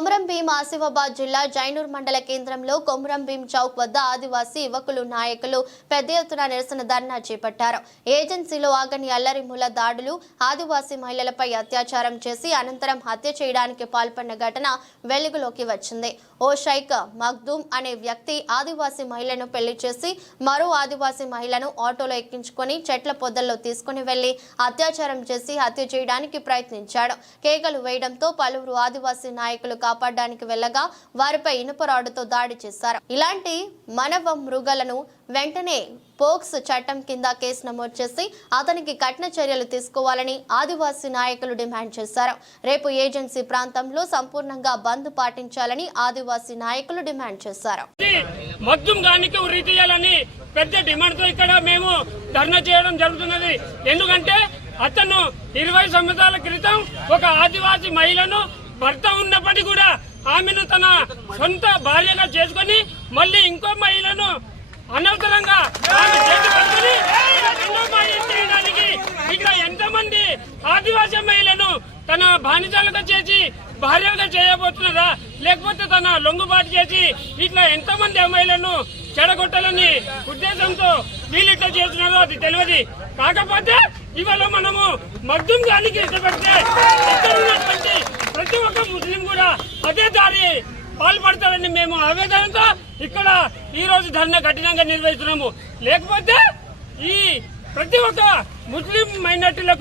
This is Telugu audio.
కొమరం భీం ఆసిఫాబాద్ జిల్లా జైనూర్ మండల కేంద్రంలో కొమరం భీం చౌక్ వద్ద ఆదివాసీ యువకులు నాయకులు పెద్ద ఎత్తున నిరసన ధర్నా చేపట్టారు. ఏజెన్సీలో ఆగని అల్లరిముల దాడులు ఆదివాసీ మహిళలపై అత్యాచారం చేసి అనంతరం హత్య చేయడానికి పాల్పడిన ఘటన వెలుగులోకి వచ్చింది. ఓ షైక్ మగ్దూమ్ అనే వ్యక్తి ఆదివాసీ మహిళను పెళ్ళి చేసి మరో ఆదివాసీ మహిళను ఆటోలో ఎక్కించుకొని చెట్ల పొదల్లో తీసుకుని వెళ్ళి అత్యాచారం చేసి హత్య చేయడానికి ప్రయత్నించాడు. కేకలు వేయడంతో పలువురు ఆదివాసీ నాయకులు కాపాడడానికి వెళ్ళగా వారిపై ఇనుప రాడుతో దాడి చేశారు. ఇలాంటి మనవ మృగలను వెంటనే పోక్స్ చట్టం కింద కేసు నమోదు చేసి అతనికి కఠిన చర్యలు తీసుకోవాలని ఆదివాసీ నాయకులు డిమాండ్ చేశారు. రేపు ఏజెన్సీ ప్రాంతంలో సంపూర్ణంగా బంద్ పాటించాలని ఆదివాసీ నాయకులు డిమాండ్ చేశారు. మొత్తం ఉరి తీయాలని పెద్ద డిమాండ్ ఇక్కడ మేము ధర్నా చేయడం జరుగుతున్నది. ఎందుకంటే అతను ఇరవై సంవత్సరాల క్రితం ఒక ఆదివాసీ మహిళను భర్త ఉన్నప్పటికీ కూడా ఆమెను తన సొంత భార్యగా చేసుకొని మళ్ళీ ఇంకో మహిళను అనవసరంగా చేయడానికి ఇక్కడ ఎంతమంది ఆదివాసీ మహిళను తన బానిసలుగా చేసి భార్యలుగా చేయబోతున్నదా లేకపోతే తన లొంగుబాటు చేసి ఇట్లా ఎంతమంది అమ్మాయిలను చెడగొట్టాలని ఉద్దేశంతో వీళ్ళు ఇట్లా చేస్తున్నారో అది తెలియదు. కాకపోతే ఇవాళ మనము మగ్ధం గానికి ఇష్టపడితే ఇక్కడ ఉన్నటువంటి ప్రతి ఒక్క ముస్లిం కూడా అదే దారి పాల్పడతారని మేము ఆవేదనతో ఇక్కడ ఈ రోజు ధర్నా కఠినంగా నిర్వహిస్తున్నాము. లేకపోతే ఈ ప్రతి ఒక్క ముస్లిం మైనార్టీలకు